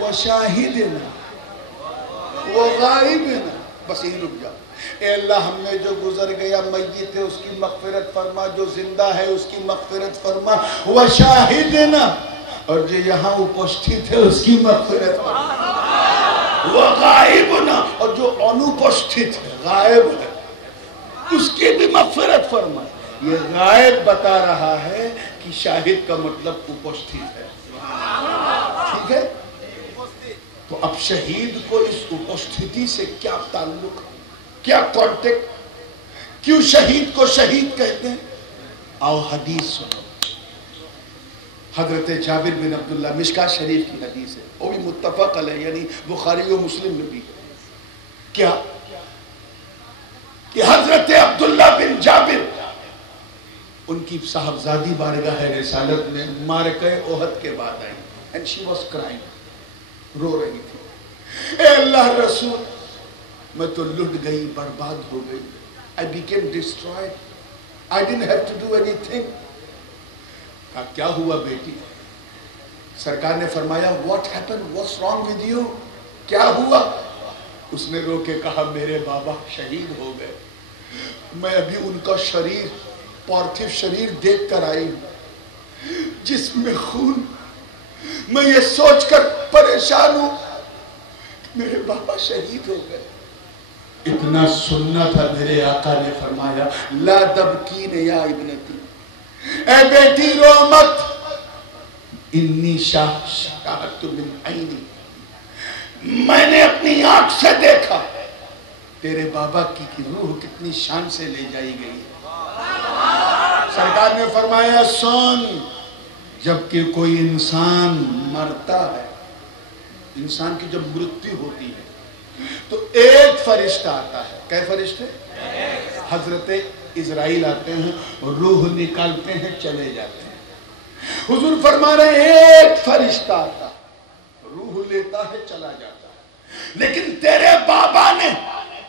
وشاہدنا وغائبنا، بس یہی رک جا۔ اے اللہ ہم میں جو گزر گیا میت ہے اس کی مغفرت فرما، جو زندہ ہے اس کی مغفرت فرما، وشاہدنا، اور جو یہاں اپستھت ہے اس کی مغفرت فرما، وغائبنا، اور جو انپستھت ہے غائب ہے اس کی بھی مغفرت فرما۔ یہ غائب بتا رہا ہے کہ شاہد کا مطلب اپستھت ہے، ٹھیک ہے؟ تو اب شہید کو اس اپستھتی سے کیا تعلق، کیا کانٹیکٹ، کیوں شہید کو شہید کہتے ہیں؟ آؤ حدیث سنو۔ حضرت جابر بن عبداللہ، مشکات شریف کی حدیث ہے، وہ بھی متفق علیہ، یعنی بخاری و مسلم میں بھی ہے، کیا کہ حضرت عبداللہ بن جابر ان کی صاحبزادی بارگاہ رسالت میں معرکہ احد کے بعد آئی، and she was crying، رو رہی تھی، اے اللہ رسول میں تو لٹ گئی، برباد ہو گئی، I became destroyed, I didn't have to do anything۔ کہا کیا ہوا بیٹی؟ سرکار نے فرمایا what happened, what's wrong with you، کیا ہوا؟ اس نے رو کے کہا میرے بابا شہید ہو گئے، میں ابھی ان کا شریر، پارتھو شریر دیکھ کر آئی ہوں، جسم میں خون، میں یہ سوچ کر پریشان ہوں میرے بابا شہید ہو گئے۔ اتنا سننا تھا، میرے آقا نے فرمایا لا تبکین یا ابنتی، اے بیٹی رو مت، انی شاہدت من عینی، میں نے اپنی آنکھ سے دیکھا تیرے بابا کی روح کتنی شان سے لے جائی گئی ہے۔ سرکار نے فرمایا سن، جبکہ کوئی انسان مرتا ہے، انسان کی جب مرتیو ہوتی ہے تو ایک فرشتہ آتا ہے، کئے فرشتے؟ حضرت اسرائیل آتے ہیں، روح نکالتے ہیں، چلے جاتے ہیں۔ حضور فرما رہے ہیں ایک فرشتہ آتا ہے، روح لیتا ہے، چلا جاتا ہے، لیکن تیرے بابا نے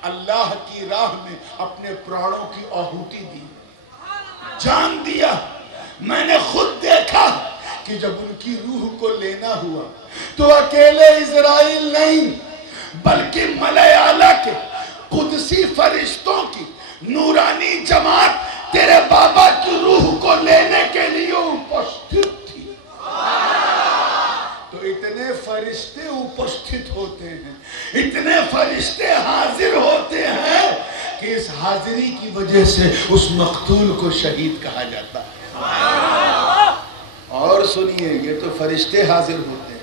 اللہ کی راہ میں اپنے پرانوں کی آہوتی دی، جان دیا۔ میں نے خود دیکھا کہ جب ان کی روح کو لینا ہوا تو اکیلے اسرائیل نہیں بلکہ ملائے اعلیٰ کے قدسی فرشتوں کی نورانی جماعت تیرے بابا کی روح کو لینے کے لیے اپستھت تھی۔ تو اتنے فرشتے اپستھت ہوتے ہیں، اتنے فرشتے حاضر ہوتے ہیں کہ اس حاضری کی وجہ سے اس مقتول کو شہید کہا جاتا ہے۔ اور سنیے، یہ تو فرشتے حاضر ہوتے ہیں،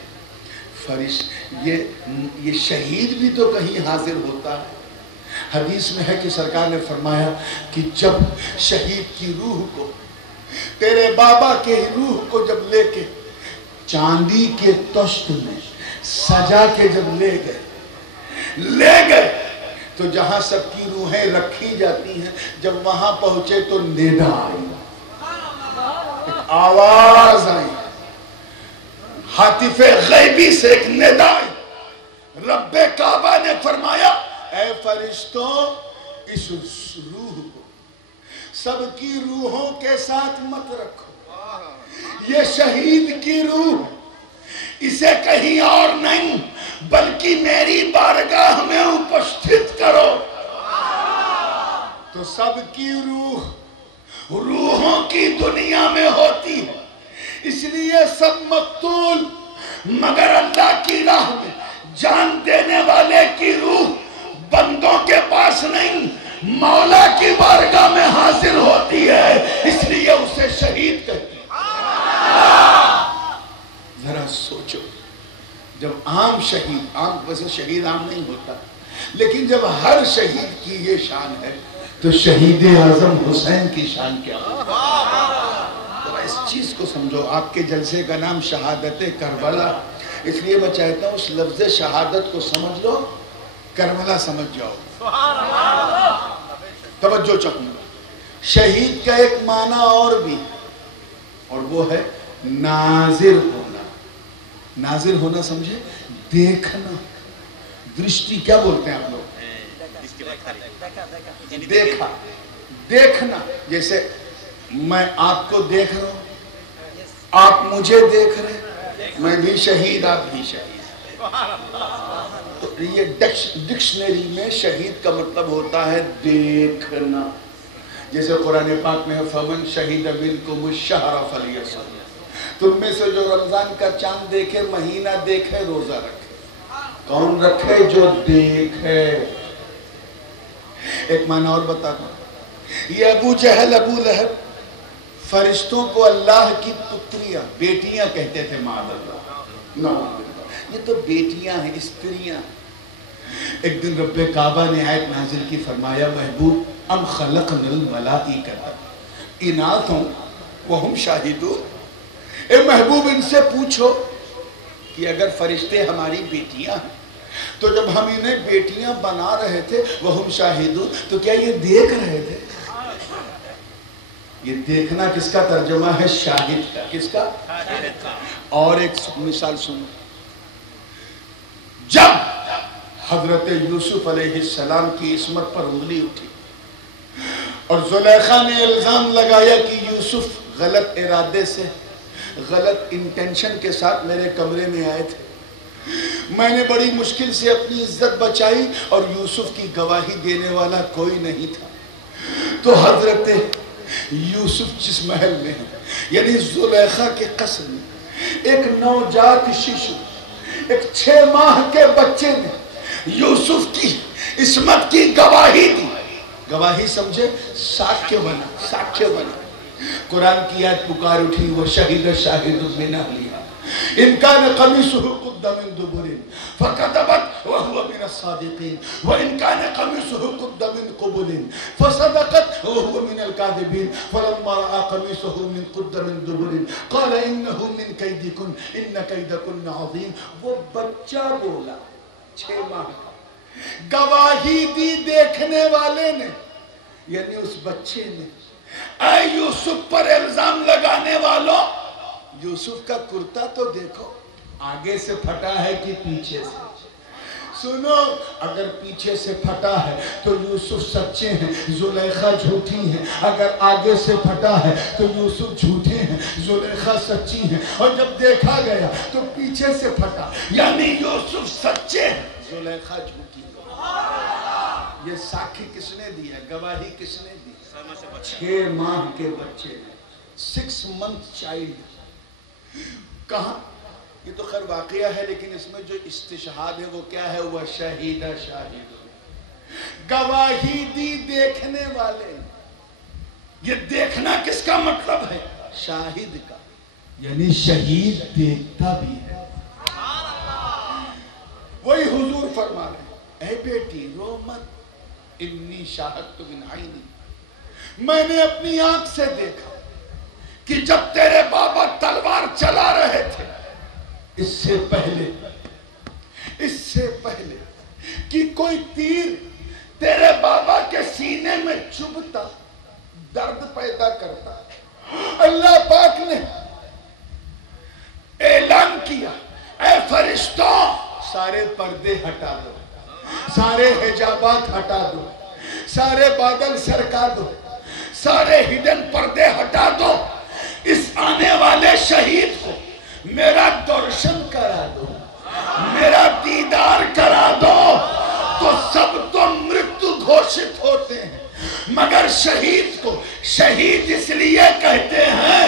یہ شہید بھی تو کہیں حاضر ہوتا ہے۔ حدیث میں ہے کہ سرکار نے فرمایا کہ جب شہید کی روح کو، تیرے بابا کے روح کو جب لے کے چاندی کے تشت میں سجا کے جب لے گئے تو جہاں سب کی روحیں رکھی جاتی ہیں، جب وہاں پہنچے تو ندا آئی، ایک آواز آئی، حاطف غیبی سے ایک ندا آئی۔ رب کعبہ نے فرمایا اے فرشتوں، اس روح کو سب کی روحوں کے ساتھ مت رکھو، یہ شہید کی روح، اسے کہیں اور نہیں بلکہ میری بارگاہ میں اپستھت کرو۔ تو سب کی روح روحوں کی دنیا میں ہوتی ہے، اس لیے سب مقتول، مگر اللہ کی راہ میں جان دینے والے کی روح بندوں کے پاس نہیں، مولا کی بارگاہ میں حاضر ہوتی ہے، اس لیے اسے شہید کہتے ہیں۔ ذرا سوچو، جب عام شہید، عام ویسے شہید عام نہیں ہوتا، لیکن جب ہر شہید کی یہ شان ہے تو شہید اعظم حسین کی شان کیا ہوگا؟ ذرا اس چیز کو سمجھو۔ آپ کے جلسے کا نام شہادت کربلا، اس لیے میں چاہتا ہوں اس لفظ شہادت کو سمجھ لو، کربلا سمجھ جاؤ۔ توجہ چاہوں گا، شہید کا ایک معنی اور بھی، اور وہ ہے ناظر ہونا۔ ناظر ہونا سمجھے؟ دیکھنا، درشٹی کیا بولتے ہیں آپ لوگ؟ دیکھا، دیکھنا، جیسے میں آپ کو دیکھ رہا ہوں، آپ مجھے دیکھ رہے، میں بھی شہید، آپ بھی شہید۔ تو یہ ڈکشنری میں شہید کا مطلب ہوتا ہے دیکھنا. جیسے قرآن پاک میں فمن شہید منکم الشہر فلیصم، تم میں سے جو رمضان کا چاند دیکھے، مہینہ دیکھے، روزہ رکھے. کون رکھے؟ جو دیکھے. ایک معنی اور بتاتا ہوں. یہ ابو جہل، ابو لہب فرشتوں کو اللہ کی پتریاں، بیٹیاں کہتے تھے. معاذ اللہ، یہ تو بیٹیاں ہیں، استریاں. ایک دن رب کعبہ نے آیت نازل کی، فرمایا محبوب ام خلقنا الملائکۃ اناثا وہم شاہدون. اے محبوب ان سے پوچھو کہ اگر فرشتے ہماری بیٹیاں ہیں تو جب ہم انہیں بیٹیاں بنا رہے تھے وہم شاہدون، تو کیا یہ دیکھ رہے تھے؟ یہ دیکھنا کس کا ترجمہ ہے؟ شاہد کا. کس کا؟ اور ایک مثال سنو. جب حضرت یوسف علیہ السلام کی عصمت پر انگلی اٹھی اور زلیخا نے الزام لگایا کہ یوسف غلط ارادے سے، غلط انٹینشن کے ساتھ میرے کمرے میں آئے تھے، میں نے بڑی مشکل سے اپنی عزت بچائی اور یوسف کی گواہی دینے والا کوئی نہیں تھا، تو حضرت یوسف جس محل میں ہے، یعنی زلیخا کے قصر میں، ایک نوجات شیشو، ایک 6 ماہ کے بچے نے یوسف کی عصمت کی گواہی دی. گواہی سمجھے؟ ساکھیہ بنا، ساکھیہ بنا. قرآن کی آیت پکار اٹھی، وَشَهِدَ شَاهِدٌ مِّنْ أَهْلِهَا إِنْ كَانَ قَمِيصُهُ قُدَّ مِنْ دُبُرٍ فَكَذَبَتْ وَهُوَ مِنَ الصَّادِقِينَ وَإِنْ كَانَ قَمِيصُهُ قُدَّ مِنْ قُبُلٍ فَصَدَقَتْ وَهُوَ مِنَ الْكَاذِبِينَ فَلَمَّا رَأَىٰ قَمِيصَهُ مِنْ قُدَّ مِنْ دُبُرٍ قَالَ إِنَّهُ مِنْ كَيْدِكُنَّ إِنَّ كَيْدَكُنَّ عَظِيمٌ. وہ بچہ بولا، 6 ماہ کا. گواہی دی دیکھنے والے نے، یعنی اس بچے نے. اے یوسف پر الزام لگانے والوں، یوسف کا کرتا تو دیکھو، آگے سے پھٹا ہے کہ پیچھے سے. سنو، اگر پیچھے سے پھٹا ہے تو یوسف سچے ہیں، زلیخا جھوٹی ہیں. اگر آگے سے پھٹا ہے تو یوسف جھوٹے ہیں، زلیخا سچی ہیں. اور جب دیکھا گیا تو پیچھے سے پھٹا، یعنی یوسف سچے ہیں، زلیخا جھوٹی. یہ ساکھی کس نے دیا؟ گواہی کس نے دی؟ 6 ماہ کے بچے نے، 6 month child. کہاں؟ یہ تو خیر واقعہ ہے، لیکن اس میں جو استشہاد ہے وہ کیا ہے؟ وہ شہید شاہد، گواہی دی دیکھنے والے. یہ دیکھنا کس کا مطلب ہے؟ شاہد کا، یعنی شہید دیکھتا بھی ہے. وہی حضور فرما رہے ہیں، اے بیٹی رو مت، انی شاہدت من عینی، میں نے اپنی آنکھ سے دیکھا کہ جب تیرے بابا تلوار چلا رہے تھے، اس سے پہلے کہ کوئی تیر تیرے بابا کے سینے میں چبھتا، درد پیدا کرتا، اللہ پاک نے اعلان کیا، اے فرشتوں سارے پردے ہٹا دو، سارے حجابات ہٹا دو، سارے بادل سرکا دو، سارے ہڈن پردے ہٹا دو، اس آنے والے شہید کو میرا درشن کرا دو، میرا دیدار کرا دو. تو سب تو مرتو گھوشت ہوتے ہیں، مگر شہید کو شہید اس لیے کہتے ہیں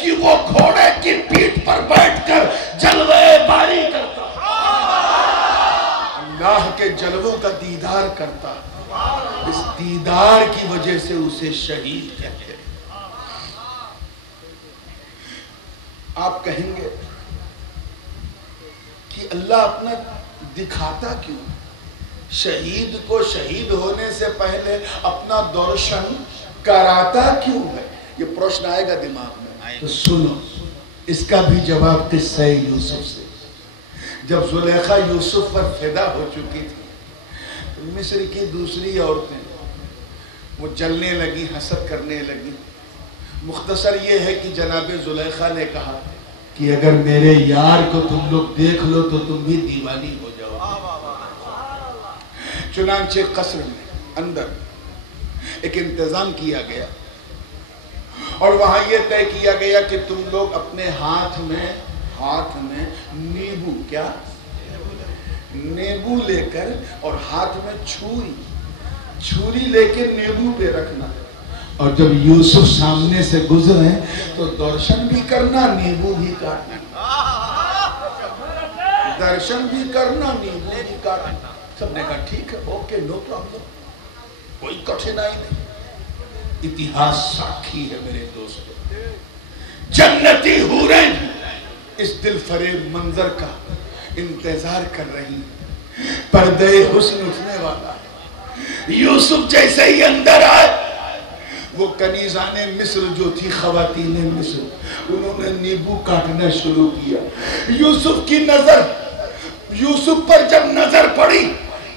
کہ وہ گھوڑے کی پیٹھ پر بیٹھ کر جلوے باری کرتا، اللہ کے جلووں کا دیدار کرتا. اس دیدار کی وجہ سے اسے شہید کہتے ہیں. آپ کہیں گے کہ اللہ اپنا دکھاتا کیوں؟ شہید کو شہید ہونے سے پہلے اپنا درشن کراتا کیوں ہے؟ یہ پرشن آئے گا دماغ میں. تو سنو، اس کا بھی جواب قصہ یوسف سے. جب زلیخا یوسف پر فدا ہو چکی تھی تو مصر کی دوسری عورتیں وہ جلنے لگی، حسد کرنے لگی. مختصر یہ ہے کہ جناب زلیخا نے کہا کہ اگر میرے یار کو تم لوگ دیکھ لو تو تم بھی دیوانی ہو جاؤ. چنانچہ قصر میں اندر ایک انتظام کیا گیا اور وہاں یہ طے کیا گیا کہ تم لوگ اپنے ہاتھ میں نیبو، کیا نیبو لے کر اور ہاتھ میں چھری لے کے نیبو پہ رکھنا، اور جب یوسف سامنے سے گزرے تو درشن بھی کرنا، نیبو بھی کاٹنا، درشن بھی کرنا، نیبو بھی کاٹنا۔ سب نے کہا ٹھیک ہے، اوکے، نو پرابلم، کوئی کٹھنائی نہیں۔ اتہاس ساکھی ہے میرے دوستو، جنتی حوریں اس دل فریب منظر کا انتظار کر رہی ہیں۔ پردے حسن اٹھنے والا ہے۔ یوسف جیسے ہی اندر آئے، وہ کنیزان مصر جو تھی، خواتین مصر، انہوں نے نیبو کاٹنا شروع کیا۔ یوسف کی نظر، یوسف پر جب نظر پڑی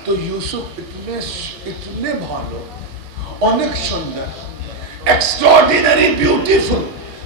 تو یوسف اتنے بھالو، اونک سندر، ایکسٹراڈینری بیوٹیفل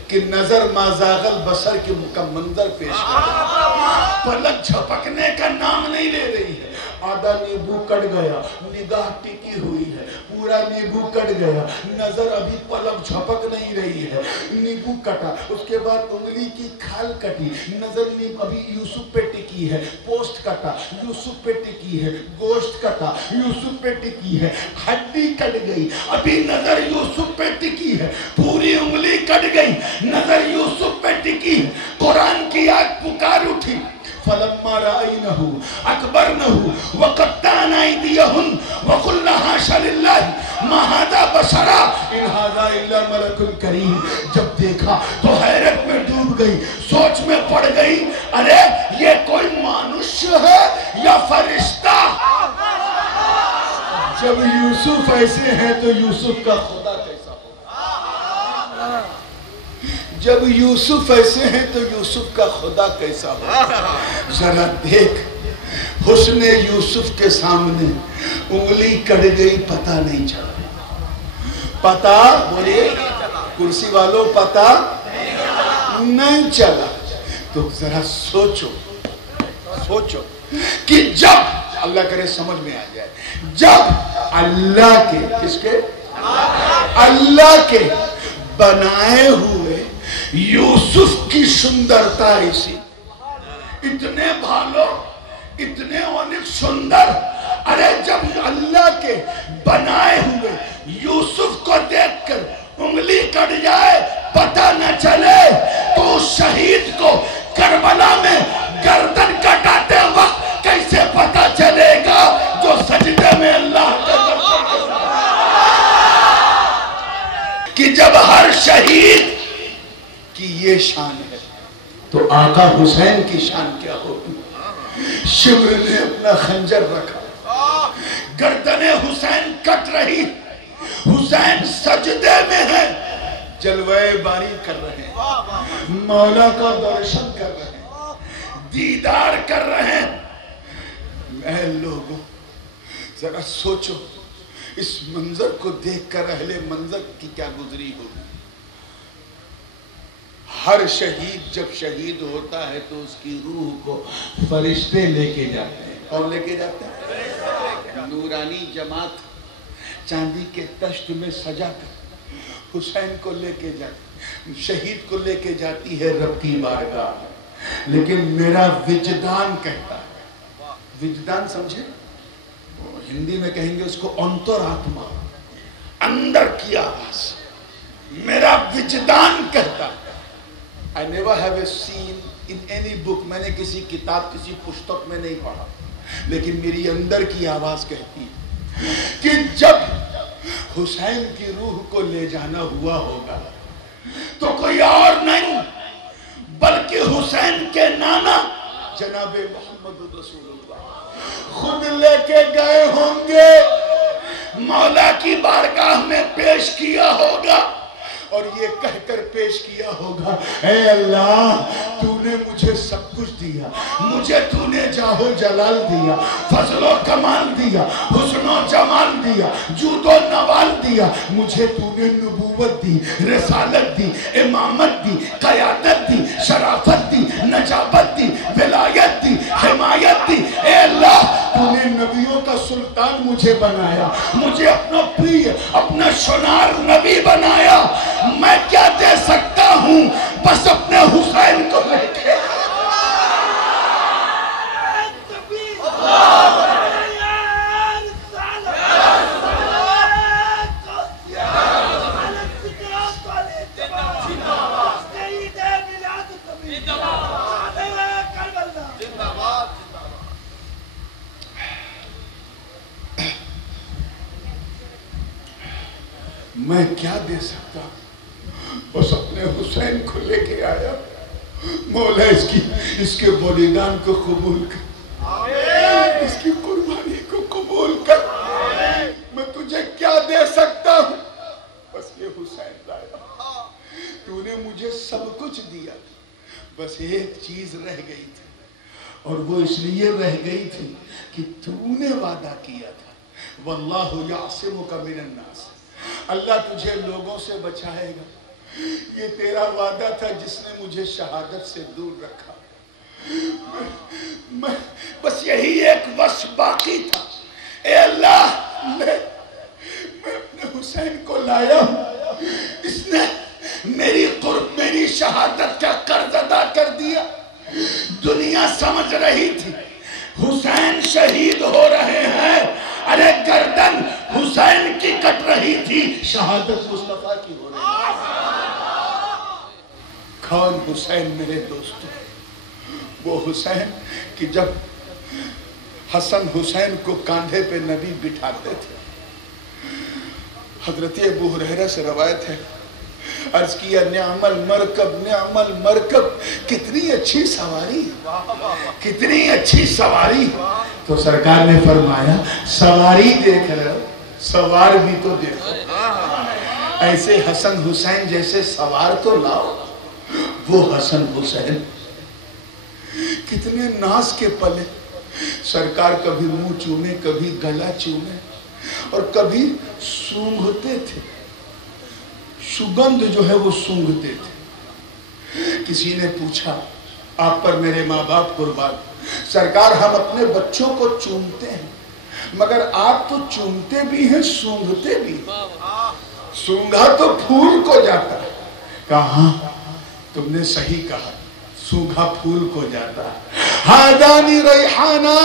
کہ نظر مازاغل بصر کے منظر پیش کر، پلک جھپکنے کا نام نہیں لے رہی ہے۔ آدھا نیبو کٹ گیا، نگاہ ٹکی ہوئی ہے، پورا نیبو کٹ گیا، نظر ابھی پلک جھپک نہیں رہی ہے، نیبو کٹا، اس کے بعد انگلی کی کھال کٹی، نظر ابھی یوسف پہ ٹکی ہے، پوسٹ کٹا، یوسف پہ ٹکی ہے، گوشت کٹا، یوسف پہ ٹکی ہے، ہڈی کٹ گئی، ابھی نظر یوسف پہ ٹکی ہے، پوری انگلی کٹ گئی، نظر یوسف پہ ٹکی ہے۔ قرآن کی آگ پکار اٹھی، فَلَمَّا رَأَيْنَهُ أَكْبَرْنَهُ وَقَطَّعْنَ أَيْدِيَهُنَّ وَقُلْنَ حَاشَ لِلَّهِ مَا هَذَا بَشَرًا إِنْ هَذَا إِلَّا مَلَكٌ كَرِيمٌ۔ جب دیکھا تو حیرت میں ڈوب گئی، سوچ میں پڑ گئی، ارے یہ کوئی مانوش ہے یا فرشتہ؟ جب یوسف ایسے ہیں تو یوسف کا خدا کیسا ہوگا؟ جب یوسف ایسے ہیں تو یوسف کا خدا کیسا ہوگا؟ ذرا دیکھ، حسن یوسف کے سامنے انگلی کٹ گئی، پتہ نہیں چلا، پتہ بولیے کرسی والوں، پتہ نہیں چلا۔ تو ذرا سوچو کہ جب اللہ کرے سمجھ میں آ جائے، جب اللہ کے، کس کے؟ اللہ کے بنائے ہوئے یوسف کی سندرتا ایسی، اتنے بھالو، اتنے اونک سندر، ارے جب اللہ کے بنائے ہوئے یوسف کو دیکھ کر انگلی کٹ جائے، پتہ نہ چلے، تو اس شہید کو کربلا میں گردن کٹاتے وقت کیسے پتہ چلے گا جو سجدے میں اللہ کا درشن کرتا ہے؟ کہ جب ہر شہید کی یہ شان ہے تو آقا حسین کی شان کیا ہوگی؟ شمر نے اپنا خنجر رکھا، گردن حسین کٹ رہی، حسین سجدے میں ہے، جلوہ باری کر رہے ہیں، مولا کا درشن کر رہے ہیں، دیدار کر رہے ہیں۔ اے لوگوں ذرا سوچو، اس منظر کو دیکھ کر اہل منظر کی کیا گزری ہوگی۔ ہر شہید جب شہید ہوتا ہے تو اس کی روح کو فرشتے لے کے جاتے ہیں۔ کون لے کے جاتے ہیں؟ نورانی جماعت چاندی کے تشت میں سجا کر حسین کو لے کے جاتی، شہید کو لے کے جاتی ہے رب کی بارگاہ۔ لیکن میرا وجدان کہتا ہے، وجدان سمجھے؟ ہندی میں کہیں گے اس کو انترآتما، اندر کی آواز، میرا وجدان کہتا ہے۔ I never have seen in any book، میں نے کسی کتاب، کسی پشتک میں نہیں پڑھا، لیکن میری اندر کی آواز کہتی ہے کہ جب حسین کی روح کو لے جانا ہوا ہوگا تو کوئی اور نہیں بلکہ حسین کے نانا جناب محمد رسول اللہ خود لے کے گئے ہوں گے، مولا کی بارگاہ میں پیش کیا ہوگا اور یہ کہہ کر پیش کیا ہوگا، اے اللہ تو نے مجھے سب کچھ دیا، مجھے تو نے جاہ و جلال دیا، فضل و کمال دیا، حسن و جمال دیا، جود و نوال دیا، مجھے تو نے نبوت دی، رسالت دی، امامت دی، قیادت دی، شرافت دی، نجابت دی، ولایت دی، حمایت دی۔ اے اللہ تو نے نبیوں کا سلطان مجھے بنایا، مجھے اپنا پری، اپنا شنار نبی بنایا، میں کیا دے سکتا ہوں بس اپنے حسین کو لے کے۔ میں کیا دے سکتا ہوں؟ بس اپنے حسین کو لے کے آیا. مولا اس کے بلیدان کو قبول کر, اس کی قربانی کو قبول کر. میں تجھے کیا دے سکتا ہوں؟ بس یہ حسین لایا. تو نے مجھے سب کچھ دیا, بس ایک چیز رہ گئی تھی, اور وہ اس لیے رہ گئی تھی کہ تو نے وعدہ کیا تھا واللہ یعصمک من الناس, اللہ تجھے لوگوں سے بچائے گا. یہ تیرا وعدہ تھا جس نے مجھے شہادت سے دور رکھا. بس یہی ایک وصف باقی تھا. اے اللہ, میں اپنے حسین کو لایا ہوں, اس نے میری شہادت کا قرض ادا کر دیا. دنیا سمجھ رہی تھی حسین شہید ہو رہے ہیں, ارے گردن حسین کی کٹ رہی تھی, شہادت مصطفیٰ کی ہو رہی تھی. کون حسین میرے دوستوں؟ وہ حسین کہ جب حسن حسین کو کاندھے پہ نبی بٹھاتے تھے, حضرت ابو ہریرہ سے روایت ہے, عرض کیا نعم المرکب نعم المرکب, کتنی اچھی سواری, کتنی اچھی سواری. تو سرکار نے فرمایا سواری دیکھ رہے ہو, سوار بھی تو دیکھو. ایسے حسن حسین جیسے سوار تو لاؤ. وہ حسن حسین کتنے ناز کے پلے. سرکار کبھی منہ چومے, کبھی گلا چومے, اور کبھی سونگھتے تھے. سگندھ جو ہے وہ سونگھتے تھے. کسی نے پوچھا آپ پر میرے ماں باپ قربان, سرکار ہم اپنے بچوں کو چومتے ہیں مگر آپ تو چومتے بھی ہیں سونگھتے بھی ہیں. سونگھا تو پھول کو جاتا ہے. کہاں؟ تم نے صحیح کہا, سونگھا پھول کو جاتا ہے. ہادانی ریحانہ,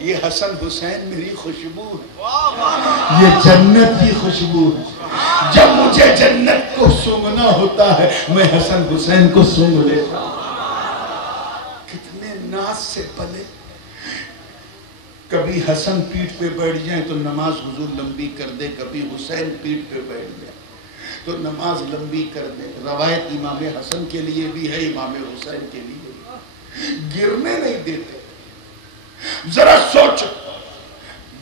یہ حسن حسین میری خوشبو ہے, یہ جنت کی خوشبو ہے. جب مجھے جنت کو سونگنا ہوتا ہے میں حسن حسین کو سونگ لیتا ہوں. کتنے ناز سے پلے. کبھی حسن پیٹھ پہ بیٹھ جائیں تو نماز حضور لمبی کر دے, کبھی حسین پیٹھ پہ بیٹھ جائیں تو نماز لمبی کر دے. روایت امام حسن کے لیے بھی ہے, امام حسین کے لیے بھی. گرنے نہیں دیتے. ذرا سوچو,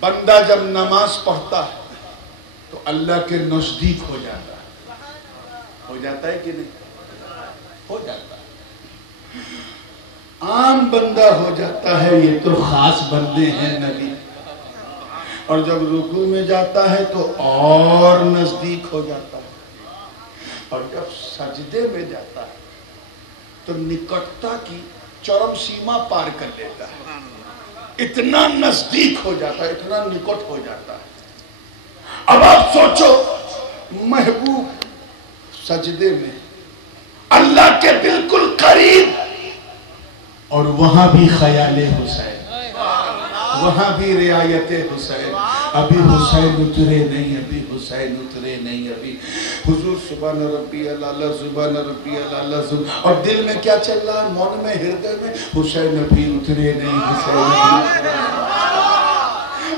بندہ جب نماز پڑھتا ہے تو اللہ کے نزدیک ہو جاتا ہے. ہو جاتا ہے کہ نہیں؟ ہو جاتا ہے. عام بندہ ہو جاتا ہے, یہ تو خاص بندے ہیں نبی. اور جب رکوع میں جاتا ہے تو اور نزدیک ہو جاتا ہے, اور جب سجدے میں جاتا ہے تو نکٹتا کی چرم سیما پار کر لیتا ہے. اتنا نزدیک ہو جاتا ہے, اتنا نکٹ ہو جاتا ہے. اب آپ سوچو, محبوب سجدے میں اللہ کے بالکل قریب, اور وہاں بھی خیال حسین, وہاں بھی رعایت حسین. ابھی حسین اترے نہیں, ابھی حسین اترے نہیں, ابھی حضور سبحان ربی اللہ سبحان ربی اللہ. اور دل میں کیا چل رہا ہے؟ من میں, ہردے میں, حسین ابھی اترے نہیں, حسین ابھی اترے نہیں.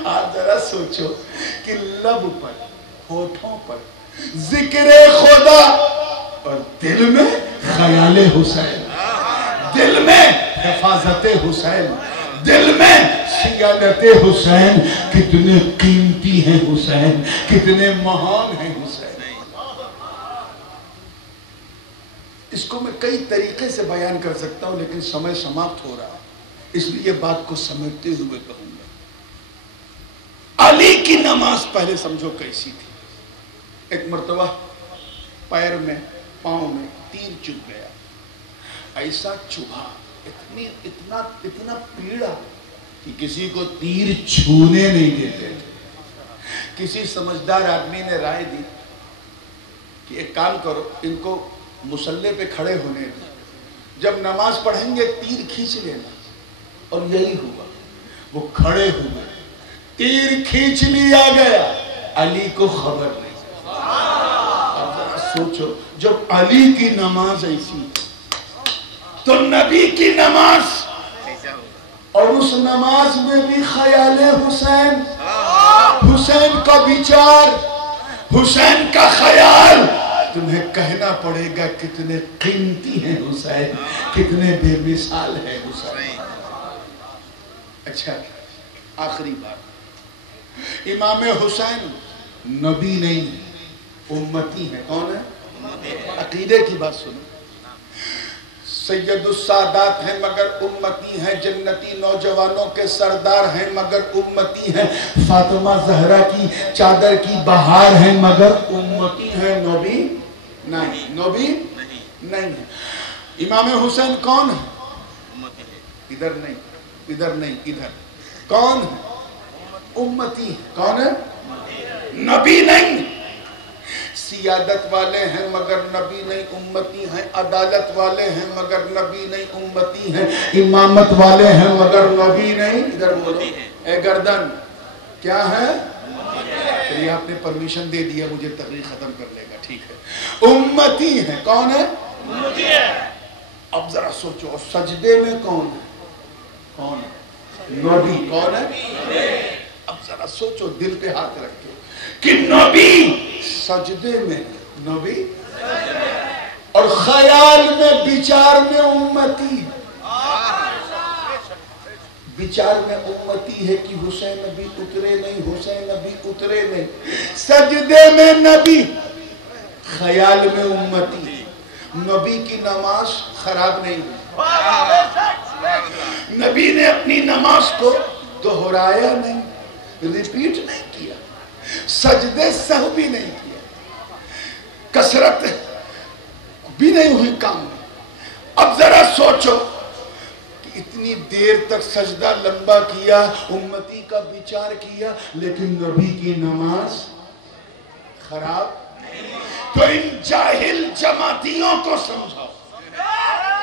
آپ ذرا سوچو کہ لب پر, ہونٹوں پر ذکر خدا, اور دل میں خیال حسین, دل میں حفاظت حسین, دل میں سیادت حسین. کتنے قیمتی ہیں حسین, کتنے مہان ہیں حسین. اس کو میں کئی طریقے سے بیان کر سکتا ہوں لیکن سمے سماپت ہو رہا ہے, اس لیے بات کو سمجھتے ہوئے کہوں گا. علی کی نماز پہلے سمجھو کیسی تھی. ایک مرتبہ پیر میں, پاؤں میں تیر چبھ گیا. ایسا چبھا, اتنا پیڑا کہ کسی کو تیر چھونے نہیں دیتے تھے. کسی سمجھدار آدمی نے رائے دی کہ ایک کام کرو, ان کو مصلی پہ کھڑے ہونے دیں, جب نماز پڑھیں گے تیر کھینچ لینا. اور یہی ہوا, وہ کھڑے ہوئے, تیر کھینچ لیا گیا, علی کو خبر نہیں. اب ذرا سوچو, جب علی کی نماز ایسی تو نبی کی نماز, اور اس نماز میں بھی خیال حسین, حسین کا بچار. حسین کا خیال تمہیں کہنا پڑے گا کتنے قیمتی ہیں حسین، کتنے بے مثال ہے حسین۔ اچھا آخری بات، امام حسین نبی نہیں امتی ہے۔ کون ہے؟ عقیدے کی بات سنو، سید السادات ہیں مگر امتی ہیں، جنتی نوجوانوں کے سردار ہیں مگر امتی ہیں، فاطمہ زہرا کی چادر کی بہار ہیں مگر امتی ہیں، نبی نہیں، نبی نہیں ہے۔ امام حسین کون ہے؟ ادھر نہیں، ادھر نہیں، ادھر کون ہے؟ امتی۔ کون ہے؟ نبی نہیں۔ سیادت والے ہیں مگر نبی نہیں، امتی ہیں۔ عدالت والے ہیں مگر نبی نہیں، امتی ہیں۔ امامت والے ہیں مگر نبی نہیں، ادھر بولو اے گردن، کیا ہے؟ چلیے آپ نے پرمیشن دے دیا مجھے تقریر ختم کر لے گا، ٹھیک ہے، امتی ہیں۔ کون ہے؟ امتی ہے۔ اب ذرا سوچو سجدے میں کون ہے؟ کون ہے؟ نبی۔ کون ہے؟ اب ذرا سوچو دل پہ ہاتھ رکھ کے کہ نبی سجدے میں، نبی اور خیال میں بچار میں امتی، بچار میں امتی ہے کہ حسین نبی اترے نہیں، حسین نبی اترے نہیں، سجدے میں نبی، خیال میں امتی۔ نبی کی نماز خراب نہیں ہوئی، نبی نے اپنی نماز کو دہرایا نہیں، ریپیٹ نہیں کیا، سجدے سہو بھی نہیں کیا، کثرت بھی نہیں ہوئی کام میں۔ اب ذرا سوچو کہ اتنی دیر تک سجدہ لمبا کیا، امتی کا بچار کیا، لیکن نبی کی نماز خراب۔ تو ان جاہل جماعتیوں کو سمجھاؤ،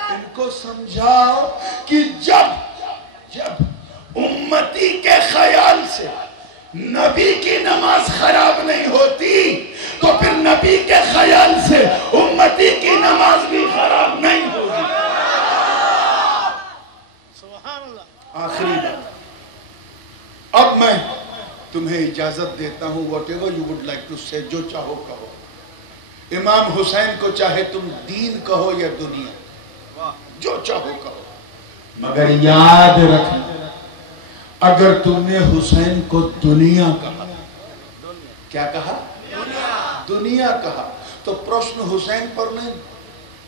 ان کو سمجھاؤ کہ جب امتی کے خیال سے نبی کی نماز خراب نہیں ہوتی تو پھر نبی کے خیال سے امتی کی نماز بھی خراب نہیں ہوگی۔ آخری بات، اب میں تمہیں اجازت دیتا ہوں، whatever you would like to say، جو چاہو کہو۔ امام حسین کو چاہے تم دین کہو یا دنیا، جو چاہو کہو، مگر یاد رکھنا اگر تم نے حسین کو دنیا کہا، کیا کہا؟ دنیا کہا، تو پرشن حسین پر نہیں،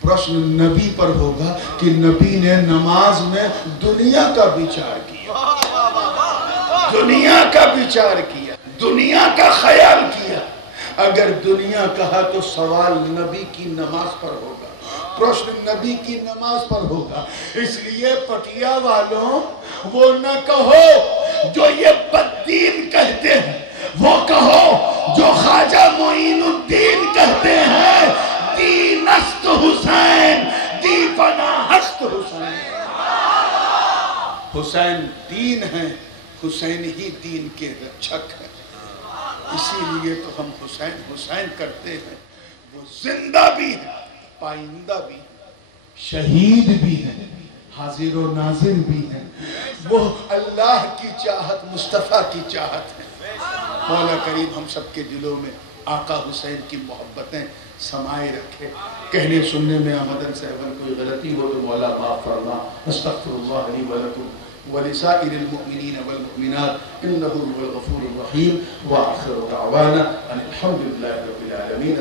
پرشن نبی پر ہوگا کہ نبی نے نماز میں دنیا کا بچار کیا، دنیا کا بچار کیا، دنیا کا خیال کیا۔ اگر دنیا کہا تو سوال نبی کی نماز پر ہوگا، پرشن نبی کی نماز پر ہوگا۔ اس لیے پٹیا والوں، وہ نہ کہو جو یہ بددین کہتے ہیں، وہ کہو جو خواجہ معین الدین کہتے ہیں، دین است حسین، دی پناہ است حسین۔ حسین دین ہے، حسین ہی دین کے رچھک ہے، اسی لیے تو ہم حسین حسین کرتے ہیں۔ وہ زندہ بھی ہے، پائندہ بھی ہے، شہید بھی ہے، حاضر و ناظر بھی ہے، وہ اللہ کی چاہت، مصطفیٰ کی چاہت ہے۔ مولا کریم ہم سب کے دلوں میں آقا حسین کی محبتیں سمائے رکھے۔ کہنے سننے میں آمدن سے اگر کوئی غلطی ہو تو مولا معاف فرما۔ استغفر اللہ لی ولکم ولسائر المؤمنین والمؤمنات انہ هو الغفور الرحیم، وآخر دعوانا ان الحمد للہ رب العالمین۔